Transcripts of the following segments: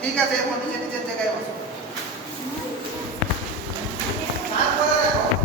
ঠিক আছে, এখন নিজে নিজের জায়গায় বসো। তারপরে দেখো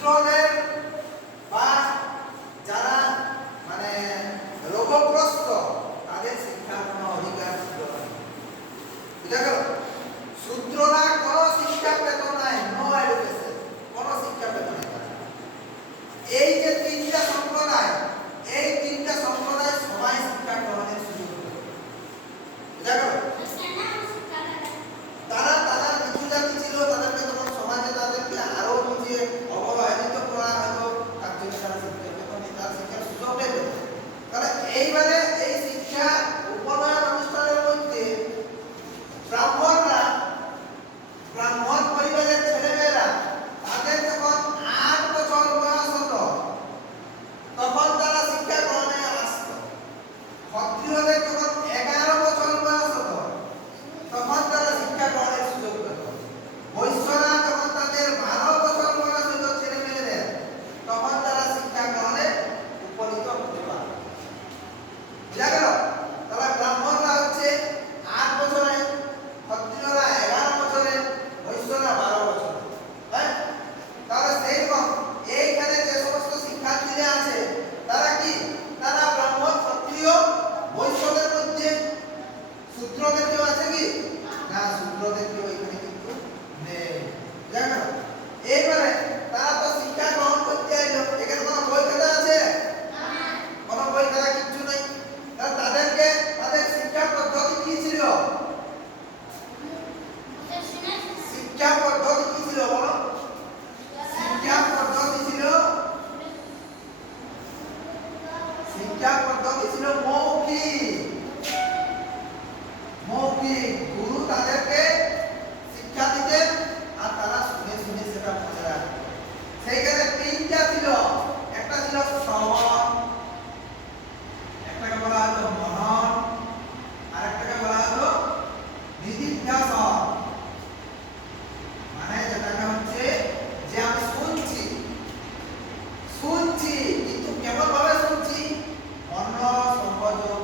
শূদ্রদের বা যারা মানে রোগগ্রস্ত তাদের শিক্ষার কোনো অধিকার ছিল না। বুঝা গেল? শূদ্ররা কোনো শিক্ষা পেত নাই, নো এডুকেশন, কোনো শিক্ষা পেত না। এই যে তিনটা সম্প্রদায়, এই তিনটা সম্প্রদায় সবাই শিক্ষা গ্রহণের সুযোগ পেত। বুঝা গেল? তারা তারা কিছু জাতি ছিল, তাদেরকে তখন সমাজে তাদেরকে আরো বুঝিয়ে অবহেলিত করা হতো, তার জন্য তারা শিক্ষা পেত না, তার শিক্ষার সুযোগ পেত। তাহলে এইবারে এই শিক্ষা উপনয়ন অনুষ্ঠানের মধ্যে ব্রাহ্মণরা, ব্রাহ্মণ পরিবারের ছেলেমেয়েরা তাদের যখন 8 বছর বয়স হতো তখন তারা শিক্ষা গ্রহণে আসতো। ক্ষত্রিয়দের যখন 11 বছর বয়স হতো তখন তারা শিক্ষা গ্রহণের সুযোগ পেত। বৈশ্যরা যখন তাদের 12 বছর বয়স হতো ছেলেমেয়েদের তখন তারা শিক্ষা গ্রহণে উপনীত হতে পারত। বুঝা গেল? তাহলে ব্রাহ্মণরা হচ্ছে 8 বছরে, ক্ষত্রিয়রা 11 বছরে, বৈশ্যরা 12 বছরে। হ্যাঁ? তাহলে সেইরকম এইখানে যে সমস্ত শিক্ষার্থীরা আছে তারা কি, তারা ব্রাহ্মণ, ক্ষত্রিয়, বৈশ্যদের মধ্যে শূদ্রদের কেউ আছে কি? না, শূদ্রদের কেউ এখানে কিন্তু নেই। বুঝা গেল? এইবারে তারা তো শিক্ষা গ্রহণ করতে এলো, এখানে কোনো বই খাতা আছে? কোনো বই খাতা কিচ্ছু নেই। তাহলে তাদেরকে তাদের শিক্ষা পদ্ধতি কি ছিল? শিক্ষা পদ্ধতি কি ছিল বলো? শিক্ষা পদ্ধতি ছিল, শিক্ষা পদ্ধতি ছিল মৌখিক। মৌখিক। গুরু তাদেরকে শিক্ষা দিতেন আর তারা শুনে শুনে সেটা মনে রাখতেন। সেইখানে তিনটা ছিল, একটা ছিল শ্রবণ, একটাকে বলা হতো মনন, আর একটাকে বলা হতো নিদিধ্যাসন। মানে যেটাকে হচ্ছে যে আমি শুনছি, শুনছি কিন্তু কেমন ভাবে শুনছি? মন সংযোগ,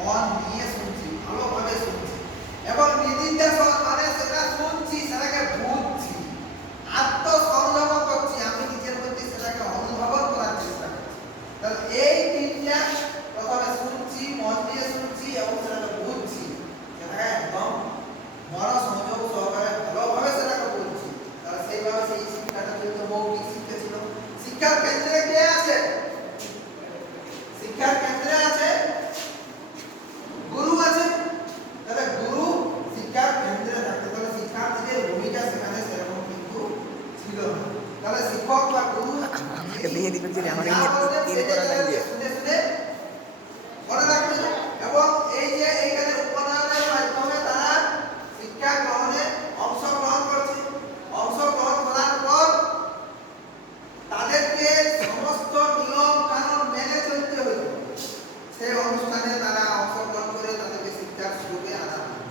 মন নিয়ে শুনছি, ভালোভাবে শুনছি। এবং নিদিধ্যাসন মানে সেটা শুনছি, সেটাকে বুঝছি, আত্মসংযম করছি, আমি নিজের মধ্যে সেটাকে অনুধাবন করার চেষ্টা করছি। তাহলে এই তিনটা, প্রথমে শুনছি, মন দিয়ে শুনছি এবং সেটাকে বুঝছি, সেটাকে একদম মনোসংযোগ সহকারে ভালোভাবে সেটাকে বুঝছি। তাহলে সেইভাবে সেই শিক্ষাটা কিন্তু মৌখিক শিক্ষা ছিল। শিক্ষার কেন্দ্রে কে আছে? শিক্ষার কেন্দ্রে আছে গুরু আছে। তাহলে গুরু শিক্ষার কেন্দ্রে থাকতে, তাহলে শিক্ষার্থীদের ভূমিকা সেখানে সেরকম কিন্তু ছিল না। তাহলে শিক্ষক বা গুরু শুনে শুনে মনে রাখবে। এবং এই যে এইখানে উপনয়নের মাধ্যমে তারা শিক্ষা গ্রহণে অংশগ্রহণ করছে। অংশগ্রহণ করার পর তাদেরকে সমস্ত নিয়ম কানুন মেনে চলতে হতো। সেই অনুষ্ঠানে তারা অংশগ্রহণ করে তাদেরকে শিক্ষার সুযোগে আনা হয়।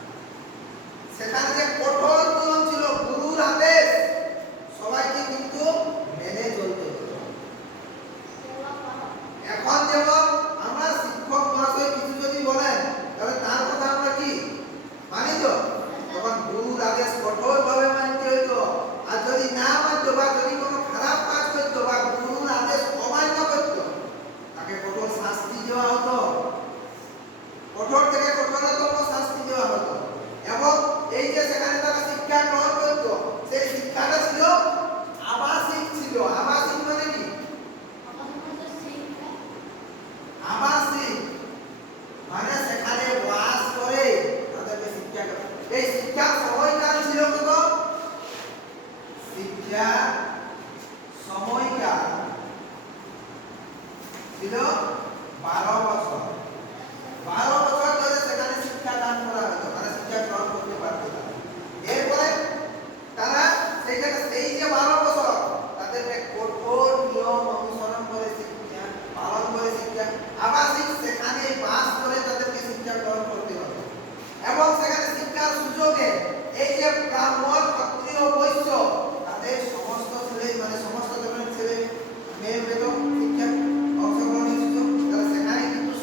সেখানে যে কঠোর নিয়ম ছিল, গুরুর আদেশ সবাইকে কিন্তু মেনে চলতে হতো। এখন যেমন আমরা শিক্ষক মহাশয় কিছু যদি বলেন তাহলে তার কথা আমরা কি মানি তো? তখন গুরুর আদেশ কঠোরভাবে মানতে হতো। আর যদি না মানতো বা যদি কোনো খারাপ কাজ করতো বা গুরুর আদেশ অমান্য করতো তাকে কঠোর শাস্তি দেওয়া হতো। কঠোর থেকে কঠোরতম শাস্তি দেওয়া হতো। এবং এই যে সেখানে তারা শিক্ষা গ্রহণ করতো, সেই শিক্ষাটা ছিল আবাসিক ছিল। আবাসিক মানে কি? আবাসিক মানে সেখানে বাস করে তাদেরকে শিক্ষা। এই শিক্ষার সময়কাল ছিল কত? শিক্ষা সময়কাল ছিল 12 বছর। 12 বছর ধরে সেখানে শিক্ষা দান করা হতো, মানে শিক্ষা গ্রহণ করতে পারতো তারা। এরপরে তারা সেইখানে সেই যে 12 বছর তাদেরকে কঠোর নিয়ম অনুসরণ করে শিক্ষা পালন করে শিক্ষা আবাসিক সেখানে বাস করে তাদেরকে শিক্ষা গ্রহণ করতে হবে। এবং সেখানে শিক্ষার সুযোগে এই যে ব্রাহ্মণ, ক্ষত্রিয়, বৈশ্য তাদের সমস্ত ছেলে, মানে সমস্ত ধরনের ছেলে মেয়ে পেত শিক্ষা অংশগ্রহণের সুযোগ। তাহলে সেখানে কিন্তু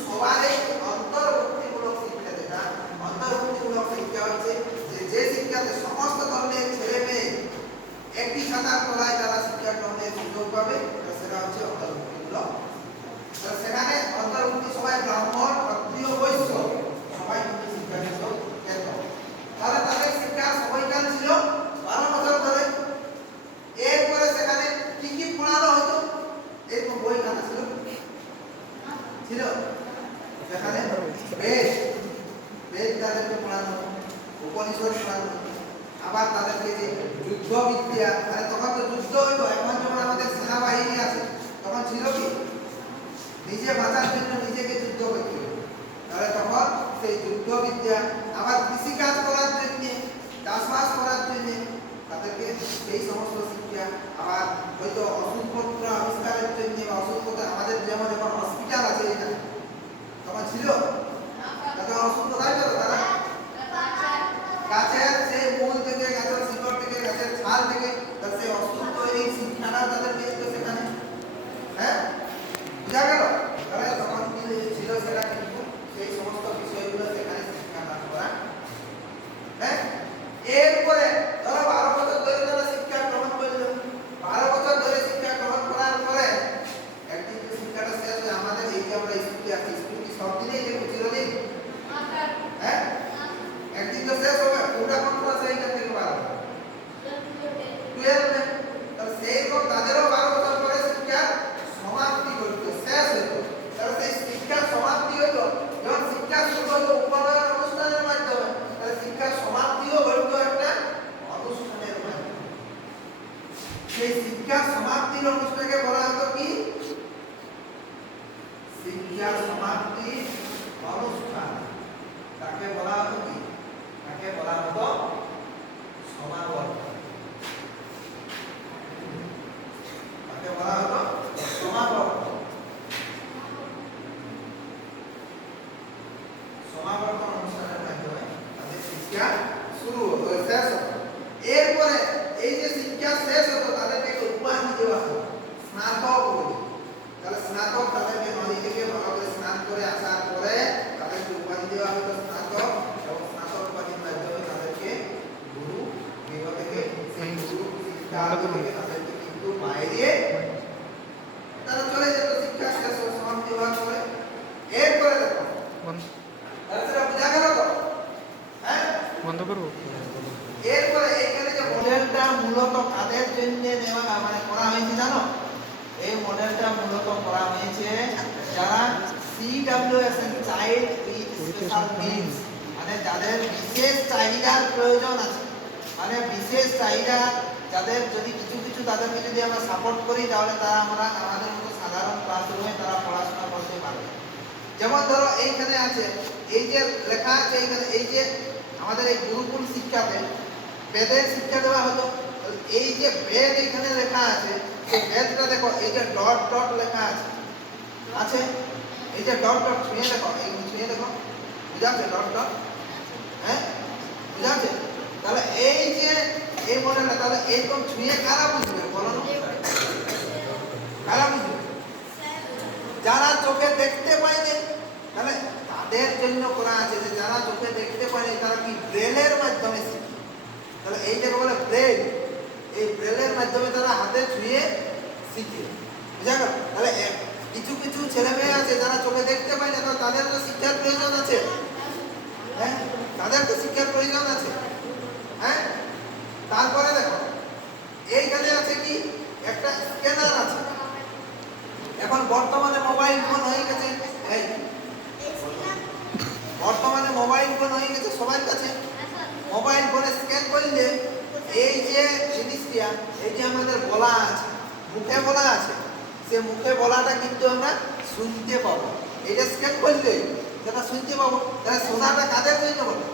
তলায় যারা শিক্ষা গ্রহণের সুযোগ পাবে সেটা হচ্ছে অন্তর্ভুক্তিমূলক। সেখানে অন্তর্ভুক্তি সবাই ব্রাহ্মণ, ক্ষত্রিয়, বৈশ্য সবাই কিন্তু শিক্ষা সুযোগ পেত। তাহলে তাদের শিক্ষার সময়কাল ছিল 12 বছর ধরে। এরপরে সেখানে কি কি পড়ানো হতো? এরকম বই খাতা ছিল সেখানে বেদ তাদেরকে পড়ানো হতো, উপনিষদ পড়ানো হতো। আবার তাদেরকে যে যুদ্ধ বিদ্যা, মানে তখন তো যুদ্ধ হইতো, এখন যখন আমাদের সেনাবাহিনী আছে তখন ছিল কি নিজে বাঁচার জন্য নিজেকে যুদ্ধ করতে হবে। তাহলে তখন সেই যুদ্ধ বিদ্যা, আবার কৃষিকাজ করার জন্য, চাষবাস করার জন্য তাদেরকে সেই সমস্ত শিক্ষা, আবার হয়তো ওষুধপত্র আবিষ্কারের জন্য বা ওষুধপত্র, আমাদের যেমন এখন হসপিটাল আছে এখানে, তখন ছিল তখন ওষুধ কোথায় পেল তারা? গাছের সেই মূল থেকে, গাছের শিকড় থেকে, গাছের ছাল থেকে সেই ওষুধ তৈরির শিক্ষাটা তাদের দিত সেখানে। হ্যাঁ, বুঝা গেল? তাহলে তখন কি ছিল সেটা কিন্তু সেই সমস্ত বিষয়গুলো সেখানে শিক্ষা লাভ করা। হ্যাঁ, এরপরে ধরো 12 বছর ধরে তারা শিক্ষা গ্রহণ করলো। 12 বছর ধরে শিক্ষা গ্রহণ করার পরে একদিন তো শিক্ষাটা শেষ হয়। আমাদের এই যে আমরা স্কুলে আছি, স্কুল কি সব দিনেই দেখো চিরদিন? হ্যাঁ, একদিন তো শেষ হবে। ওটা কোন ক্লাসে এইখান থেকে 12? 12 এ। তাহলে সেইরকম তাদেরও 12 বছর পরে শিক্ষা সমাপ্তি করতো, শেষ হতো। তাহলে সেই শিক্ষার সমাপ্তি হতো যখন শিক্ষা শুরু হতো উপনয়ন অনুষ্ঠানের মাধ্যমে, তাহলে শিক্ষার সমাপ্তিও হতো একটা অনুষ্ঠানের মাধ্যমে। সেই শিক্ষার সমাপ্তির অনুষ্ঠানকে বলা হতো কি? শিক্ষার সমাপ্তি অনুষ্ঠান। তাকে বলা হতো কি? তাকে বলা হতো সমাবর্তন। তাকে বলা হতো সমাবর্তন। সমাবর্তন অনুষ্ঠানের মাধ্যমে তাদের শিক্ষা শুরু হতো, শেষ হতো। এরপরে এই যে শিক্ষা শেষ হতো তাদেরকে উপাধি দেওয়া হতো, স্নাতক বলে। তাহলে স্নাতক তাদেরকে নদী থেকে ভালো করে স্নান করে আসার পরে তাদেরকে উপাধি দেওয়া হতো স্নাতক, এবং স্নাতক উপাধির মাধ্যমে তাদেরকে গুরু গৃহ থেকে সেই গুরু শিক্ষা থেকে তাদেরকে কিন্তু বাইরে তারা চলে যেত শিক্ষা শেষ সমাপ্তি হওয়ার পরে। এরপরে দেখো তারা বুঝা গেল তো? হ্যাঁ, বন্ধ করবো। এরপরে এইখানে যে মডেলটা মূলত কাদের জন্য নেওয়া মানে করা হয়েছে জানো? এই মডেলটা মূলত করা হয়েছে যারা CWSN, child with special needs, মানে যাদের বিশেষ চাহিদার প্রয়োজন আছে, মানে বিশেষ চাহিদা যাদের, যদি কিছু কিছু তাদেরকে যদি আমরা সাপোর্ট করি তাহলে তারা আমরা আমাদের মতো সাধারণ ক্লাসরুমে তারা পড়াশোনা করতে পারবে। যেমন ধরো এইখানে আছে, এই যে লেখা আছে এইখানে, এই যে আমাদের এই গুরুকুল শিক্ষাতে বেদের শিক্ষা দেওয়া হতো। এই যে বেদ এখানে লেখা আছে, এই বেদটা দেখো, এই যে ডট ডট লেখা আছে, আছে এই যে ডট ডট, ছুঁয়ে দেখো, এই ছুঁয়ে দেখো, বুঝাচ্ছে ডট ডট? হ্যাঁ, বুঝাচ্ছে? তাহলে এই যে এই মডেলটা, তাহলে এইরকম ছুঁয়ে কারা বুঝবে বলো না? কারা বুঝবে? যারা চোখে দেখতে পায়নি, তাহলে তাদের জন্য করা আছে যে যারা চোখে দেখতে পায়নি তারা কি ব্রেলের মাধ্যমে শিখে। তাহলে এইটাকে বলে ব্রেল। এই ব্রেলের মাধ্যমে তারা হাতে ছুঁয়ে শিখে, বুঝা গেল? তাহলে কিছু কিছু ছেলে মেয়ে আছে যারা চোখে দেখতে পায় না, তাদের তো শিক্ষার প্রয়োজন আছে। হ্যাঁ, তাদের তো শিক্ষার প্রয়োজন আছে। হ্যাঁ, তারপরে দেখো এইখানে আছে কি একটা স্ক্যানার আছে। এখন বর্তমানে মোবাইল ফোন হয়ে গেছে, এই বর্তমানে মোবাইল ফোন হয়ে গেছে সবার কাছে। মোবাইল ফোনে স্ক্যান করলে এই যে জিনিসটা, এই যে আমাদের বলা আছে, মুখে বলা আছে, সে মুখে বলাটা কিন্তু আমরা শুনতে পাবো। এটা স্ক্যান করলে সেটা শুনতে পাবো। তাহলে শোনাটা কাদের জন্য বলো?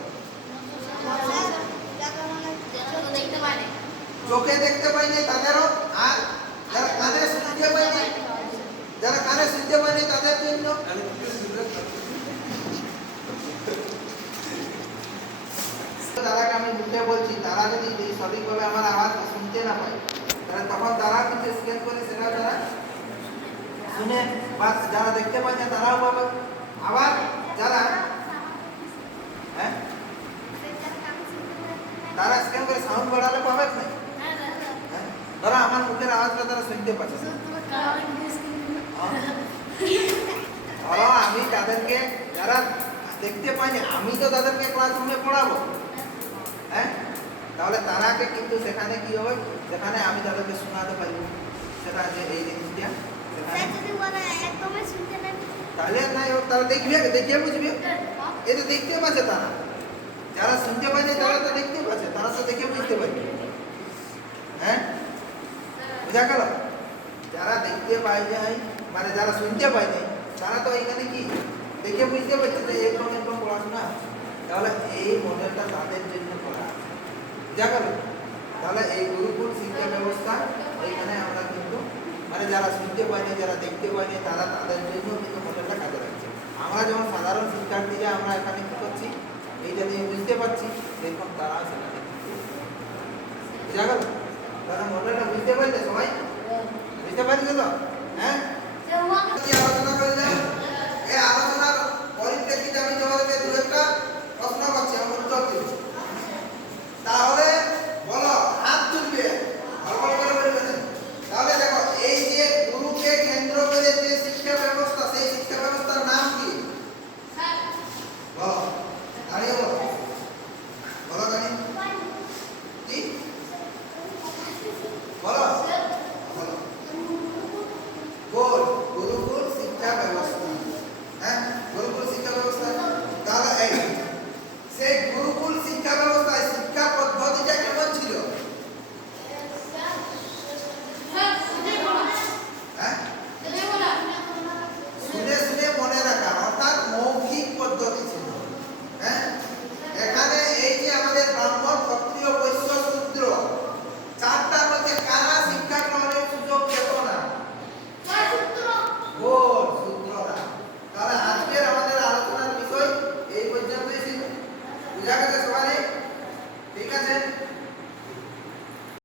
চোখে দেখতে পাইনি তাদেরও, আর যারা কানে শুনতে পাইনি, যারা কানে শুনতে পাইনি তাদের জন্য। তারাকে আমি মুখে বলছি, তারা যদি সঠিকভাবে আমার আওয়াজ শুনতে না পায়, তাহলে তখন তারা কিন্তু স্ক্যান করে সেটা তারা শুনে, বা যারা দেখতে পাচ্ছে তারাও পাবে। আবার যারা হ্যাঁ, তারা স্ক্যান করে সাউন্ড বাড়ালে পাবে না। হ্যাঁ, ধরো আমার মুখের আওয়াজটা তারা শুনতে পাচ্ছে ধরো আমি তাদেরকে যারা দেখতে পাইনি আমি তো তাদেরকে ক্লাসরুমে পড়াবো, হ্যাঁ, তাহলে তারাকে কিন্তু সেখানে কি হবে, সেখানে আমি তাদেরকে শোনাতে পারি সেটা যে এই জিনিসটা তাহলে নাই হোক, তারা দেখবে, দেখে বুঝবে। এ তো দেখতে পাচ্ছে তারা, যারা শুনতে পাচ্ছে তারা তো দেখতে পাচ্ছে, তারা তো দেখে বুঝতে পারবে, হ্যাঁ, বুঝা গেল? যারা দেখতে পাই যায় মানে যারা শুনতে পাই নাই তারা তো এখানে কি দেখে বুঝতে পারছে যে এরকম এরকম পড়াশোনা, তাহলে এই মডেলটা তাদের জন্য করা আছে, বুঝা গেল? তাহলে এই গুরুকুল শিক্ষা ব্যবস্থা এখানে আমরা কিন্তু মানে যারা শুনতে পাইনি যারা দেখতে পাইনি তারা তাদের জন্য কিন্তু মডেলটা কাজে লাগছে। আমরা যেমন সাধারণ শিক্ষার্থীরা আমরা এখানে কি করছি এইটা দিয়ে বুঝতে পারছি, এরকম তারা সেখানে বুঝা গেল? তারা মডেলটা বুঝতে পারলে সবাই বুঝতে পারছে তো?